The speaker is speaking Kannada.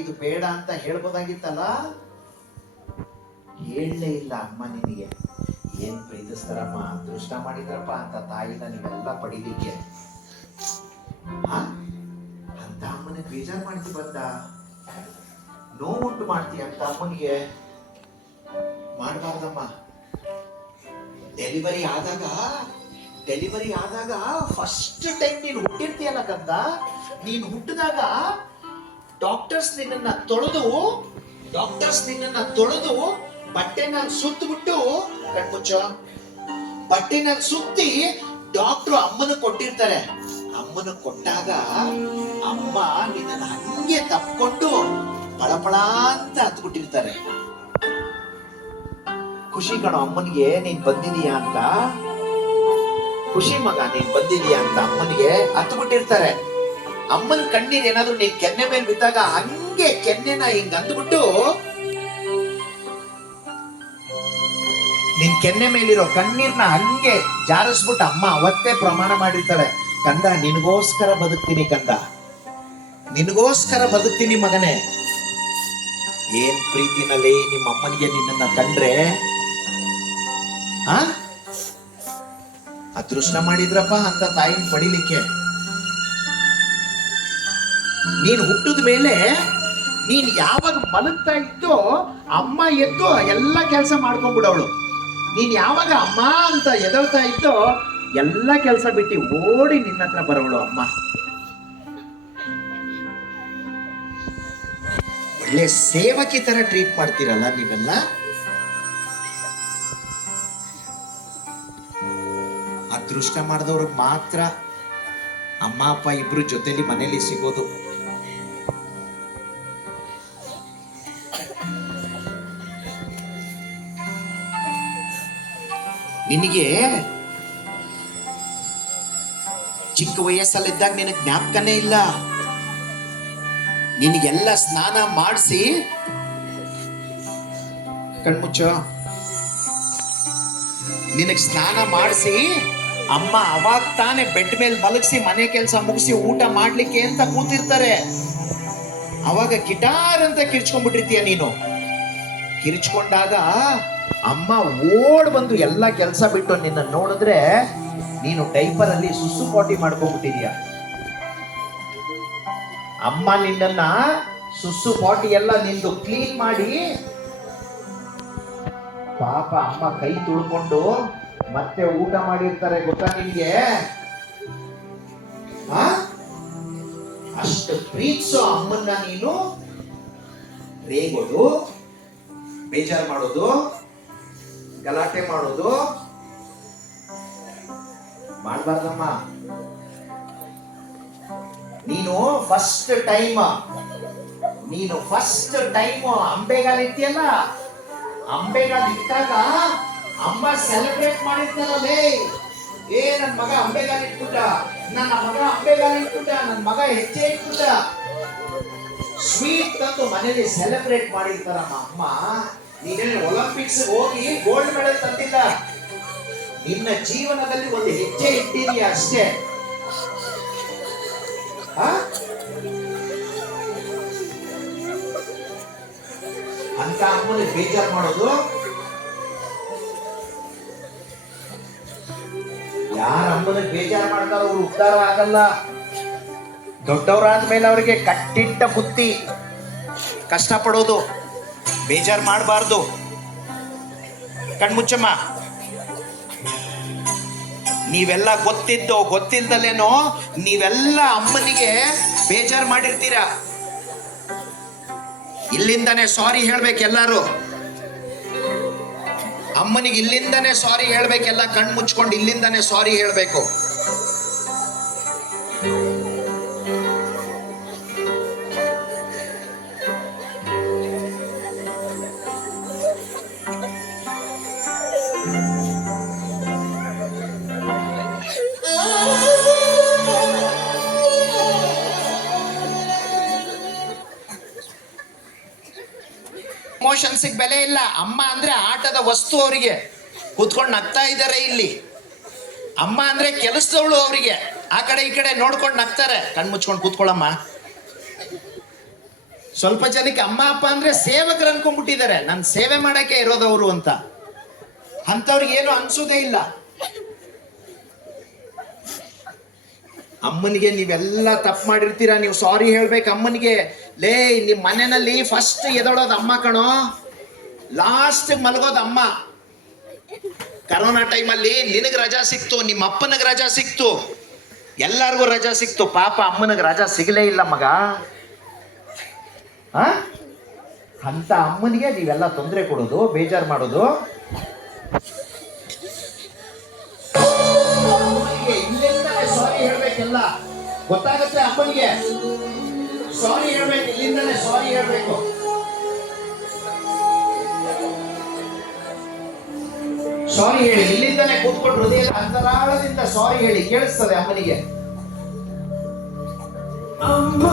ಇದು ಬೇಡ ಅಂತ ಹೇಳ್ಬೋದಾಗಿತ್ತಲ್ಲ, ಹೇಳಲೇ ಇಲ್ಲ ಅಮ್ಮ. ನಿನಗೆ ಏನ್ ಪ್ರೀತಿಸ್ತಾರಮ್ಮ, ಅದೃಷ್ಟ ಮಾಡಿದ್ರಪ್ಪ ಅಂತ ತಾಯಿನ ನೀವೆಲ್ಲ ಪಡಿಲಿಕ್ಕೆ. ಅಂತ ಅಮ್ಮನಿಗೆ ಬೇಜಾರು ಮಾಡ್ತಿ ಬಂದ, ನೋವುಂಟು ಮಾಡ್ತೀಯ ಅಂತ ಅಮ್ಮನಿಗೆ. ಮಾಡಬಾರ್ದಮ್ಮ. ಡೆಲಿವರಿ ಆದಾಗ ಫಸ್ಟ್ ಟೈಮ್ ನೀನು ಹುಟ್ಟಿರ್ತೀಯಲ್ಲ ಕಂದ, ನೀನು ಹುಟ್ಟಿದಾಗ ಡಾಕ್ಟರ್ಸ್ ನಿನ್ನನ್ನ ತೊಳೆದು ಬಟ್ಟೆನಲ್ಲಿ ಸುತ್ತಬಿಟ್ಟು, ಕಣ್ಮುಚ್ಚ, ಬಟ್ಟೆನಲ್ಲಿ ಸುತ್ತಿ ಡಾಕ್ಟ್ರು ಅಮ್ಮನ ಕೊಟ್ಟಿರ್ತಾರೆ. ಅಮ್ಮನ ಕೊಟ್ಟಾಗ ಅಮ್ಮ ನಿನ್ನ ಹಂಗೆ ತಪ್ಕೊಂಡು ಪಳಪಳ ಅಂತ ಹತ್ಬಿಟ್ಟಿರ್ತಾರೆ. ಖುಷಿ ಕಣೋ ಅಮ್ಮನಿಗೆ ನೀನ್ ಬಂದಿದೀಯಾ ಅಂತ, ಖುಷಿ ಮಗ ನೀನ್ ಬಂದಿದೀಯಾ ಅಂತ ಅಮ್ಮನಿಗೆ ಹತ್ಬಿಟ್ಟಿರ್ತಾರೆ. ಅಮ್ಮನ ಕಣ್ಣೀರ್ ಏನಾದ್ರು ನೀನ್ ಕೆನ್ನೆ ಮೇಲೆ ಬಿದ್ದಾಗ ಹಂಗೆ ಕೆನ್ನೆನ ಹಿಂಗ್ ಅಂದ್ಬಿಟ್ಟು ನಿನ್ ಕೆನ್ನೆ ಮೇಲಿರೋ ಕಣ್ಣೀರ್ನ ಹಂಗೆ ಜಾರಿಸ್ಬಿಟ್ಟು ಅಮ್ಮ ಅವತ್ತೇ ಪ್ರಮಾಣ ಮಾಡಿರ್ತಾಳೆ, ಕಂದ ನಿನಗೋಸ್ಕರ ಬದುಕ್ತೀನಿ, ಕಂದ ನಿನಗೋಸ್ಕರ ಬದುಕ್ತೀನಿ ಮಗನೇ. ಏನ್ ಪ್ರೀತಿನಲ್ಲಿ ನಿಮ್ಮ ಅಮ್ಮನಿಗೆ ನಿನ್ನನ್ನ ಕಂಡ್ರೆ ಅದೃಷ್ಟ ಮಾಡಿದ್ರಪ್ಪ ಅಂತ ತಾಯಿನ ಪಡಿಲಿಕ್ಕೆ. ನೀನು ಹುಟ್ಟಿದ ಮೇಲೆ ನೀನ್ ಯಾವಾಗ ಮಲಗ್ತಾ ಇದ್ದೋ ಅಮ್ಮ ಎದ್ದು ಎಲ್ಲ ಕೆಲಸ ಮಾಡ್ಕೊಂಡ್ಬಿಡವಳು. ನೀನ್ ಯಾವಾಗ ಅಮ್ಮ ಅಂತ ಎದಳ್ತಾ ಇದ್ದೋ ಎಲ್ಲ ಕೆಲಸ ಬಿಟ್ಟು ಓಡಿ ನಿನ್ನ ಹತ್ರ ಬರೋಳು ಅಮ್ಮ. ಒಳ್ಳೆ ಸೇವಕಿ ತರ ಟ್ರೀಟ್ ಮಾಡ್ತೀರಲ್ಲ ನೀವೆಲ್ಲ. ಅದೃಷ್ಟ ಮಾಡಿದವ್ರಿಗೆ ಮಾತ್ರ ಅಮ್ಮ ಅಪ್ಪ ಇಬ್ರು ಜೊತೆಲಿ ಮನೇಲಿ ಸಿಗೋದು. ನಿನಗೆ ಚಿಕ್ಕ ವಯಸ್ಸಲ್ಲಿದ್ದಾಗ ನಿನಗೆ ಜ್ಞಾಪಕನೇ ಇಲ್ಲ. ನಿನಗೆಲ್ಲ ಸ್ನಾನ ಮಾಡಿಸಿ, ಕಣ್ಮುಚ್ಚ, ನಿನಗೆ ಸ್ನಾನ ಮಾಡಿಸಿ ಅಮ್ಮ ಅವಾಗ ತಾನೇ ಬೆಡ್ ಮೇಲೆ ಮಲಗಿಸಿ ಮನೆ ಕೆಲಸ ಮುಗಿಸಿ ಊಟ ಮಾಡ್ಲಿಕ್ಕೆ ಅಂತ ಕೂತಿರ್ತಾರೆ. ಅವಾಗ ಗಿಟಾರ್ ಅಂತ ಕಿರ್ಚ್ಕೊಂಡ್ಬಿಟ್ಟಿರ್ತೀಯ ನೀನು. ಕಿರ್ಚ್ಕೊಂಡಾಗ ಅಮ್ಮ ಓಡ್ ಬಂದು ಎಲ್ಲ ಕೆಲಸ ಬಿಟ್ಟು ನಿನ್ನ ನೋಡಿದ್ರೆ ನೀನು ಡೈಪರ್ ಅಲ್ಲಿ ಸುಸು ಪಾಟಿ ಮಾಡ್ಕೊಂಡ್ಬಿಟ್ಟಿದೀಯ. ಅಮ್ಮ ನಿನ್ನನ್ನ ಸುಸು ಪಾಟಿ ಎಲ್ಲ ನಿಂದು ಕ್ಲೀನ್ ಮಾಡಿ, ಪಾಪ ಅಮ್ಮ ಕೈ ತುಳ್ಕೊಂಡು ಮತ್ತೆ ಊಟ ಮಾಡಿರ್ತಾರೆ, ಗೊತ್ತಾ ನಿನ್ಗೆ? ಅಷ್ಟು ಪ್ರೀತಿಸೋ ಅಮ್ಮನ್ನ ನೀನು ರೇಗೋದು, ಬೇಜಾರು ಮಾಡೋದು, ಗಲಾಟೆ ಮಾಡೋದು ಮಾಡಬಾರ್ದಮ್ಮ. ನೀನು ಫಸ್ಟ್ ಟೈಮ್ ಅಂಬೆಗಾಲ ಇಟ್ಟಿಯಲ್ಲ, ಅಂಬೆಗಾಲ ಇಟ್ಟಾಗ ಅಮ್ಮ ಸೆಲೆಬ್ರೇಟ್ ಮಾಡಿರ್ತಾರಲ್ಲೇ, ನನ್ ಮಗ ಅಂಬೆಗಾಲ ಇಟ್ಬಿಟ್ಟ, ನನ್ನ ಮಗ ಹೆಜ್ಜೆ ಇಟ್ಬಿಟ್ಟ, ಸ್ವೀಟ್ ತಂದು ಮನೇಲಿ ಸೆಲೆಬ್ರೇಟ್ ಮಾಡಿರ್ತಾರಮ್ಮ ಅಮ್ಮ. ನೀನೇನು ಒಲಿಂಪಿಕ್ಸ್ ಹೋಗಿ ಗೋಲ್ಡ್ ಮೆಡಲ್ ತಂದಿಲ್ಲ, ನಿನ್ನ ಜೀವನದಲ್ಲಿ ಒಂದು ಹೆಜ್ಜೆ ಇಟ್ಟಿದೀಯ ಅಷ್ಟೇ. ಅಂತ ಅಮ್ಮನಿಗೆ ಬೇಜಾರು ಮಾಡೋದು. ಯಾರ ಅಮ್ಮನಿಗೆ ಬೇಜಾರು ಮಾಡ್ತಾರೋ ಅವ್ರು ಉದ್ಧಾರ ಆಗಲ್ಲ. ದೊಡ್ಡವರಾದ್ಮೇಲೆ ಅವ್ರಿಗೆ ಕಟ್ಟಿಟ್ಟ ಬುತ್ತಿ, ಕಷ್ಟಪಡೋದು, ಬೇಜಾರು ಮಾಡಬಾರ್ದು. ಕಣ್ಮುಚ್ಚಮ್ಮ, ನೀವೆಲ್ಲ ಗೊತ್ತಿಲ್ದಲೇನೋ ನೀವೆಲ್ಲ ಅಮ್ಮನಿಗೆ ಬೇಜಾರು ಮಾಡಿರ್ತೀರ. ಇಲ್ಲಿಂದಾನೆ ಸಾರಿ ಹೇಳ್ಬೇಕು ಎಲ್ಲಾರು. ಅಮ್ಮನಿಗೆ ಇಲ್ಲಿಂದಾನೆ ಸಾರಿ ಹೇಳ್ಬೇಕೆಲ್ಲ, ಕಣ್ಣು ಮುಚ್ಕೊಂಡು ಇಲ್ಲಿಂದಾನೆ ಸಾರಿ ಹೇಳ್ಬೇಕು. ಇಮೋಷನ್ಸಿಗೆ ಬೆಲೆ ಇಲ್ಲ. ಅಮ್ಮ ಅಂದ್ರೆ ಆಟದ ವಸ್ತು, ಅವರಿಗೆ ಕೂತ್ಕೊಂಡು ನಗ್ತಾ ಇದ್ದಾರೆ ಇಲ್ಲಿ. ಅಮ್ಮ ಅಂದ್ರೆ ಕೆಲಸದವಳು, ಅವರಿಗೆ ಆ ಕಡೆ ಈ ಕಡೆ ನೋಡ್ಕೊಂಡು ನಗ್ತಾರೆ. ಕಣ್ಮುಚ್ಕೊಂಡು ಕೂತ್ಕೊಳ್ಳಮ್ಮ. ಸ್ವಲ್ಪ ಜನಕ್ಕೆ ಅಮ್ಮ ಅಪ್ಪ ಅಂದ್ರೆ ಸೇವಕರು ಅನ್ಕೊಂಡ್ಬಿಟ್ಟಿದ್ದಾರೆ, ನನ್ನ ಸೇವೆ ಮಾಡಕ್ಕೆ ಇರೋದವರು ಅಂತ. ಅಂಥವ್ರಿಗೆ ಏನು ಅನ್ಸೋದೇ ಇಲ್ಲ. ಅಮ್ಮನಿಗೆ ನೀವೆಲ್ಲ ತಪ್ಪು ಮಾಡಿರ್ತೀರಾ, ನೀವು ಸಾರಿ ಹೇಳ್ಬೇಕು ಅಮ್ಮನಿಗೆ. ಲೇ, ನಿಮ್ ಮನೆಯಲ್ಲಿ ಫಸ್ಟ್ ಎದೊಳೋದು ಅಮ್ಮ ಕಣೋ, ಲಾಸ್ಟ್ ಮಲಗೋದು ಅಮ್ಮ. ಕರೋನಾ ಟೈಮಲ್ಲಿ ನಿನಗೆ ರಜಾ ಸಿಕ್ತು, ನಿಮ್ಮ ಅಪ್ಪನಿಗೆ ರಜಾ ಸಿಕ್ತು, ಎಲ್ಲರಿಗೂ ರಜಾ ಸಿಕ್ತು. ಪಾಪ ಅಮ್ಮನಿಗೆ ರಜಾ ಸಿಗಲೇ ಇಲ್ಲ ಮಗ. ಅಂತ ಅಮ್ಮನಿಗೆ ನೀವೆಲ್ಲ ತೊಂದರೆ ಕೊಡೋದು, ಬೇಜಾರು ಮಾಡೋದು. ಇಲ್ಲಿಂದಲೇ ಸಾರಿ ಹೇಳ್ಬೇಕೆಲ್ಲ ಗೊತ್ತಾಗುತ್ತೆ. ಅಪ್ಪನಿಗೆ ಸಾರಿ ಹೇಳ್ಬೇಕು, ಇಲ್ಲಿಂದಲೇ ಸಾರಿ ಹೇಳ್ಬೇಕು. ಸಾರಿ ಹೇಳಿ, ಇಲ್ಲಿಂದಲೇ ಕೂತ್ಕೊಂಡು ಹೃದಯ ಅಂತರಾಳದಿಂದ ಸಾರಿ ಹೇಳಿ, ಕೇಳಿಸ್ತದೆ ಅಮ್ಮನಿಗೆ. ಅಮ್ಮ